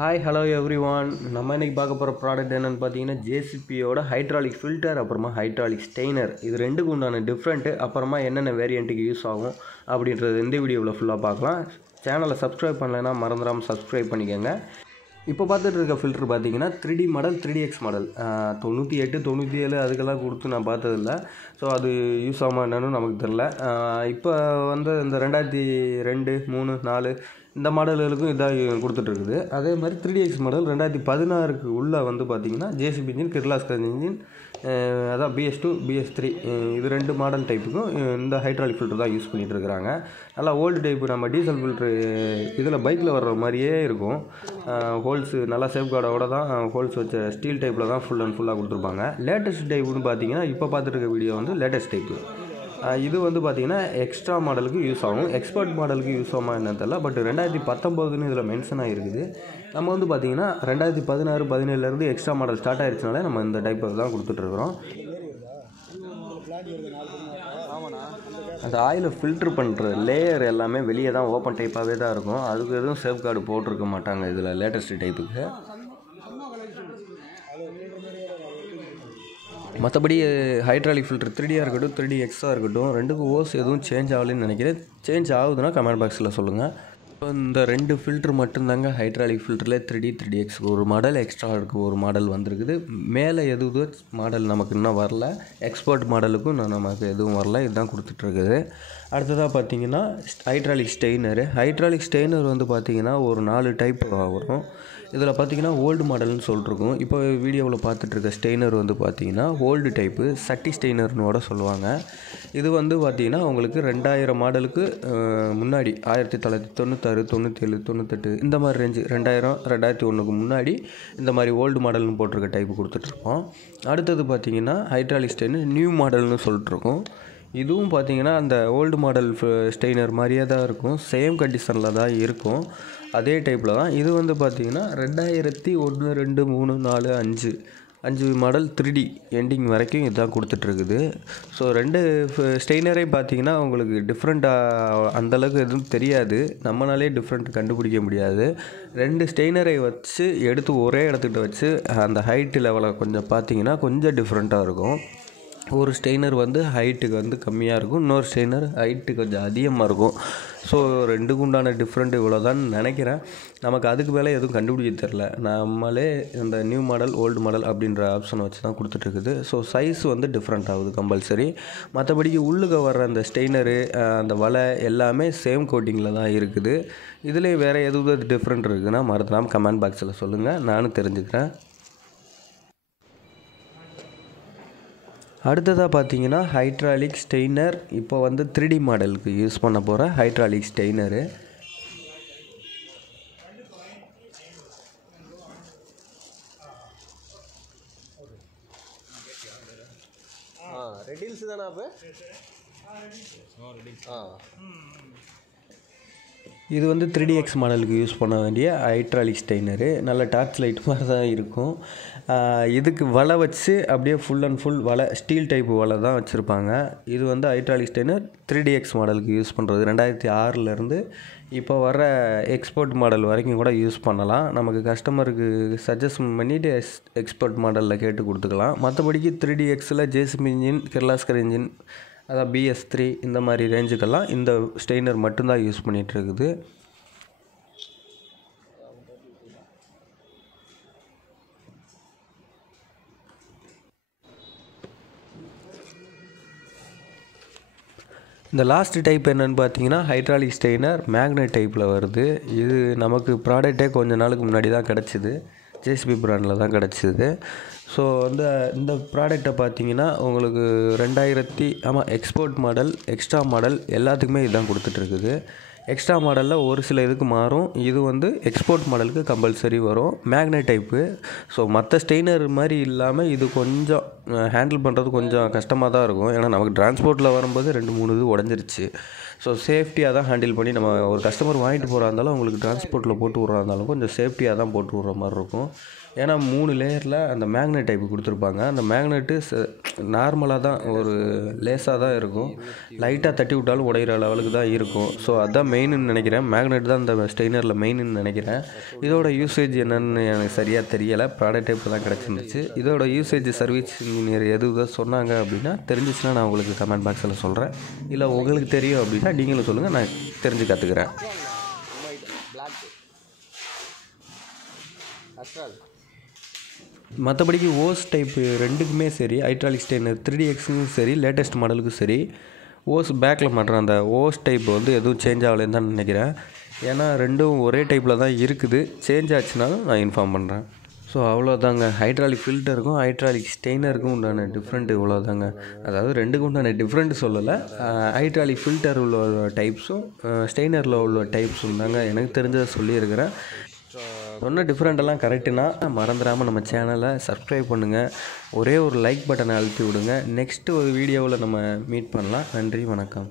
Hi hello everyone. நம்ம இன்றைக்கி பார்க்க போகிற ப்ராடக்ட் என்னென்னு பார்த்தீங்கன்னா ஜேசிபியோட ஹைட்ராலிக் ஃபில்டர், அப்புறமா ஹைட்ராலிக் ஸ்டெய்னர். இது ரெண்டுக்கு உண்டான டிஃப்ரெண்ட்டு, அப்புறமா என்னென்ன வேரியண்ட்டுக்கு யூஸ் ஆகும் அப்படின்றது இந்த வீடியோவில் ஃபுல்லாக பார்க்கலாம். சேனலை சப்ஸ்கிரைப் பண்ணலைன்னா மறந்துடாமல் சப்ஸ்கிரைப் பண்ணிக்கோங்க. இப்போ பார்த்துட்டு இருக்க ஃபில்ட்ரு பார்த்தீங்கன்னா 3D மாடல் 3DX மாடல் 98 97 அதுக்கெல்லாம் கொடுத்து நான் பார்த்ததில்ல. ஸோ அது யூஸ் ஆகாமல் என்னன்னு நமக்கு தெரில. இப்போ வந்து இந்த 2002, 3, 4 இந்த மாடல்களுக்கும் இதாக கொடுத்துட்ருக்குது. அதே மாதிரி 3DX மாடல் 2016க்கு உள்ளே வந்து பார்த்திங்கன்னா ஜேசிபி இன்ஜின், கிர்லாஸ்கர் இன்ஜின், அதான் BS2 BS3 இது ரெண்டு மாடல் டைப்புக்கும் இந்த ஹைட்ராலிக் ஃபில்டர் தான் யூஸ் பண்ணிகிட்ருக்குறாங்க. நல்லா ஓல்டு டைப்பு, நம்ம டீசல் ஃபில்ட்ரு இதில் பைக்கில் வர்ற மாதிரியே இருக்கும். ஹோல்ஸு நல்லா சேஃப்கார்டோட தான் ஹோல்ஸ் வச்ச ஸ்டீல் டைப்பில் தான் ஃபுல் அண்ட் ஃபுல்லாக கொடுத்துருப்பாங்க. லேட்டஸ்ட் டைப்புன்னு பார்த்தீங்கன்னா இப்போ பார்த்துட்டு இருக்க வீடியோ வந்து லேட்டஸ்ட் டைப்பு. இது வந்து பார்த்திங்கன்னா எக்ஸ்ட்ரா மாடலுக்கு யூஸ் ஆகும், எக்ஸ்பர்ட் மாடலுக்கு யூஸ் ஆகுமா என்னன்னு தெரியல. பட் 2019ன்னு இதில் மென்ஷன் ஆகிருக்குது. நம்ம வந்து பார்த்திங்கன்னா 2016 17லேருந்து எக்ஸ்ட்ரா மாடல் ஸ்டார்ட் ஆகிடுச்சுனாலே நம்ம இந்த டைப்பை தான் கொடுத்துட்ருக்குறோம். அந்த ஆயிலை ஃபில்ட்ரு பண்ணுற லேயர் எல்லாமே வெளியே தான் ஓப்பன் டைப்பாகவே தான் இருக்கும். அதுக்கு எதுவும் சேஃப்கார்டு போட்டிருக்க மாட்டாங்க இதில் லேட்டஸ்ட் டைப்புக்கு. மற்றபடி ஹைட்ராலிக் ஃபில்டர் 3Dயாக இருக்கட்டும் 3DXாக இருக்கட்டும், ரெண்டுக்கும் ஓஸ் எதுவும் சேஞ்ச் ஆகலைன்னு நினைக்கிறேன். சேஞ்ச் ஆகுதுன்னா கமெண்ட் பாக்ஸில் சொல்லுங்கள். இந்த ரெண்டு ஃபில்ட்ரு மட்டும்தாங்க ஹைட்ராலிக் ஃபில்டரில் 3D 3DX ஒரு மாடல், எக்ஸ்ட்ரா இருக்குது ஒரு மாடல் வந்திருக்குது. மேலே எதுவும் மாடல் நமக்கு இன்னும் வரல, எக்ஸ்பர்ட் மாடலுக்கும் நமக்கு எதுவும் வரல. இதுதான் கொடுத்துட்ருக்குது. அடுத்ததாக பார்த்தீங்கன்னா ஹைட்ராலிக் ஸ்டெய்னர். ஹைட்ராலிக் ஸ்டெய்னர் வந்து பார்த்திங்கன்னா ஒரு 4 டைப் வரும். இதில் பார்த்திங்கன்னா ஓல்டு மாடல்னு சொல்லிட்டுருக்கோம். இப்போ வீடியோவில் பார்த்துட்ருக்க ஸ்டெய்னர் வந்து பார்த்திங்கன்னா ஓல்டு டைப்பு, சட்டி ஸ்டெய்னர்னோட சொல்லுவாங்க. இது வந்து பார்த்திங்கன்னா உங்களுக்கு 2000 மாடலுக்கு முன்னாடி 1996 97 98 இந்த மாதிரி ரேஞ்சு 2000 2001க்கு முன்னாடி இந்த மாதிரி ஓல்டு மாடல்னு போட்டிருக்க டைப்பு கொடுத்துட்ருக்கோம். அடுத்தது பார்த்திங்கன்னா ஹைட்ராலிக் ஸ்டெய்னர் நியூ மாடல்னு சொல்லிட்டுருக்கோம். இதுவும் பார்த்திங்கன்னா அந்த ஓல்டு மாடல் ஸ்டெய்னர் மாதிரியே தான் இருக்கும், சேம் கண்டிஷனில் தான் இருக்கும், அதே டைப்பில் தான். இது வந்து பார்த்திங்கன்னா 2001 2 3 4 5 மாடல் 3D எண்டிங் வரைக்கும் இதுதான் கொடுத்துட்ருக்குது. ஸோ ரெண்டு ஸ்டெய்னரே பார்த்திங்கன்னா உங்களுக்கு டிஃப்ரெண்ட்டாக அந்தளவுக்கு எதுவும் தெரியாது, நம்மளாலே டிஃப்ரெண்ட் கண்டுபிடிக்க முடியாது. ரெண்டு ஸ்டெய்னரை வச்சு எடுத்து ஒரே இடத்துக்கிட்ட வச்சு அந்த ஹைட்டு லெவலை கொஞ்சம் பார்த்திங்கன்னா கொஞ்சம் டிஃப்ரெண்ட்டாக இருக்கும். ஒரு ஸ்டெய்னர் வந்து ஹைட்டுக்கு வந்து கம்மியாக இருக்கும், இன்னொரு ஸ்டெய்னர் ஹைட்டு கொஞ்சம் அதிகமாக இருக்கும். ஸோ ரெண்டுக்கு உண்டான டிஃப்ரெண்ட் இவ்வளோதான் நினைக்கிறேன். நமக்கு அதுக்கு மேலே எதுவும் கண்டுபிடிக்க தெரில. நம்மளே இந்த நியூ மாடல் ஓல்டு மாடல் அப்படின்ற ஆப்ஷனை வச்சு தான் கொடுத்துட்ருக்குது. ஸோ சைஸ் வந்து டிஃப்ரெண்ட் ஆகுது கம்பல்சரி. மற்றபடிக்கு உள்ளுக்கு வர்ற அந்த ஸ்டெய்னரு, அந்த வலை எல்லாமே சேம் கோட்டிங்கில் தான் இருக்குது. இதில் வேறு எதுவும் டிஃப்ரெண்ட் இருக்குதுன்னா மறந்துடாமல் கமெண்ட் பாக்ஸில் சொல்லுங்கள், நானும் தெரிஞ்சுக்கிறேன். அடுத்ததாக பார்த்தீங்கன்னா ஹைட்ராலிக் ஸ்டெய்னர். இப்போ வந்து 3D மாடலுக்கு யூஸ் பண்ண போகிற ஹைட்ராலிக் ஸ்டெய்னரு. ரெடில்ஸ் தானே அப்போ? இது வந்து 3DX மாடலுக்கு யூஸ் பண்ண வேண்டிய ஹைட்ராலிக் ஸ்டெய்னரு. நல்ல டார்ச் லைட் மாதிரி தான் இருக்கும். இதுக்கு வலை வச்சு அப்படியே ஃபுல் அண்ட் ஃபுல் வலை, ஸ்டீல் டைப்பு வலை தான் வச்சுருப்பாங்க. இது வந்து ஹைட்ராலிக் ஸ்டெய்னர் 3DX மாடலுக்கு யூஸ் பண்ணுறது. 2006லேருந்து இப்போ வர எக்ஸ்போர்ட் மாடல் வரைக்கும் கூட யூஸ் பண்ணலாம். நமக்கு கஸ்டமருக்கு சஜஸ்ட் பண்ணிவிட்டு எக்ஸ்போர்ட் மாடலில் கேட்டு கொடுத்துக்கலாம். மற்றபடிக்கு 3DXில் ஜேசிபி இன்ஜின், கிர்லாஸ்கர் இன்ஜின், அதான் BS3 இந்த மாதிரி ரேஞ்சுக்கெல்லாம் இந்த ஸ்டெய்னர் மட்டும்தான் யூஸ் பண்ணிகிட்ருக்குது. இந்த லாஸ்ட் டைப் என்னென்னு பார்த்தீங்கன்னா ஹைட்ராலிக் ஸ்டெய்னர் மேக்னெட் டைப்பில் வருது. இது நமக்கு ப்ராடக்டே கொஞ்ச நாளுக்கு முன்னாடி தான் கிடச்சிது, ஜேசிபி பிராண்டில் தான் கிடச்சிது. ஸோ வந்து இந்த ப்ராடக்டை பார்த்தீங்கன்னா உங்களுக்கு 2000 எக்ஸ்போர்ட் மாடல், எக்ஸ்ட்ரா மாடல் எல்லாத்துக்குமே இதுதான் கொடுத்துட்ருக்குது. எக்ஸ்ட்ரா மாடலில் ஒரு சில இதுக்கு மாறும், இது வந்து எக்ஸ்போர்ட் மாடலுக்கு கம்பல்சரி வரும், மேக்னெட் டைப்பு. ஸோ மற்ற ஸ்டெய்னர் மாதிரி இல்லாமல் இது கொஞ்சம் ஹேண்டில் பண்ணுறது கொஞ்சம் கஷ்டமாக தான் இருக்கும். ஏன்னா நமக்கு டிரான்ஸ்போர்ட்டில் வரும்போது 2-3 இது உடஞ்சிருச்சு. ஸோ சேஃப்டியாக தான் ஹேண்டில் பண்ணி நம்ம ஒரு கஸ்டமர் வாங்கிட்டு போகிறா இருந்தாலும் அவங்களுக்கு டிரான்ஸ்போர்ட்டில் போட்டு விட்றா இருந்தாலும் கொஞ்சம் சேஃப்டியாக தான் போட்டு விட்ற மாதிரி இருக்கும். ஏன்னா 3 லேயரில் அந்த மேக்னெட் டைப்பு கொடுத்துருப்பாங்க. அந்த மேக்னெட்டு நார்மலாக தான் ஒரு லேஸாக தான் இருக்கும். லைட்டாக தட்டி விட்டாலும் உடையிற லெவலுக்கு தான் இருக்கும். ஸோ அதுதான் மெயின்னு நினைக்கிறேன். மேக்னெட் தான் இந்த ஸ்டெய்னரில் மெயின்னு நினைக்கிறேன். இதோட யூசேஜ் என்னென்னு எனக்கு சரியாக தெரியலை. ப்ராடக்ட் இப்போ தான் கிடச்சிருந்துச்சு. இதோட யூசேஜ் சர்வீஸ் இன்ஜினியர் எதுவும் சொன்னாங்க அப்படின்னா தெரிஞ்சிச்சுன்னா நான் உங்களுக்கு கமெண்ட் பாக்ஸில் சொல்கிறேன். இல்லை உங்களுக்கு தெரியும் அப்படின்னா நீங்களும் சொல்லுங்கள், நான் தெரிஞ்சு கற்றுக்குறேன். மற்றபடிக்கு ஓஸ் டைப்பு ரெண்டுக்குமே சரி, ஹைட்ராலிக் ஸ்டெய்னர் 3DXக்கும் சரி, லேட்டஸ்ட் மாடலுக்கும் சரி, ஓஸ் பேக்கில் மாட்டுற அந்த ஓஸ் டைப் வந்து எதுவும் சேஞ்ச் ஆகலைன்னு தான் நினைக்கிறேன். ஏன்னா ரெண்டும் ஒரே டைப்பில் தான் இருக்குது. சேஞ்ச் ஆச்சுனாலும் நான் இன்ஃபார்ம் பண்ணுறேன். ஸோ அவ்வளோதாங்க. ஹைட்ராலிக் ஃபில்டருக்கும் ஹைட்ராலிக் ஸ்டெய்னருக்கும் உண்டான டிஃப்ரெண்ட் இவ்வளோதாங்க. அதாவது ரெண்டுக்கும் உண்டான டிஃப்ரெண்ட் சொல்லலை. ஹைட்ராலிக் ஃபில்டர் உள்ள டைப்ஸும் ஸ்டெய்னரில் உள்ள டைப்ஸும் தாங்க எனக்கு தெரிஞ்சதை சொல்லியிருக்கிறேன். சொன்ன டிஃப்ரெண்டெல்லாம் கரெக்டுனா மறந்துடாமல் நம்ம சேனலை சப்ஸ்கிரைப் பண்ணுங்கள். ஒரே ஒரு லைக் பட்டனை அழுத்தி விடுங்க. நெக்ஸ்ட்டு ஒரு வீடியோவில் நம்ம மீட் பண்ணலாம். நன்றி, வணக்கம்.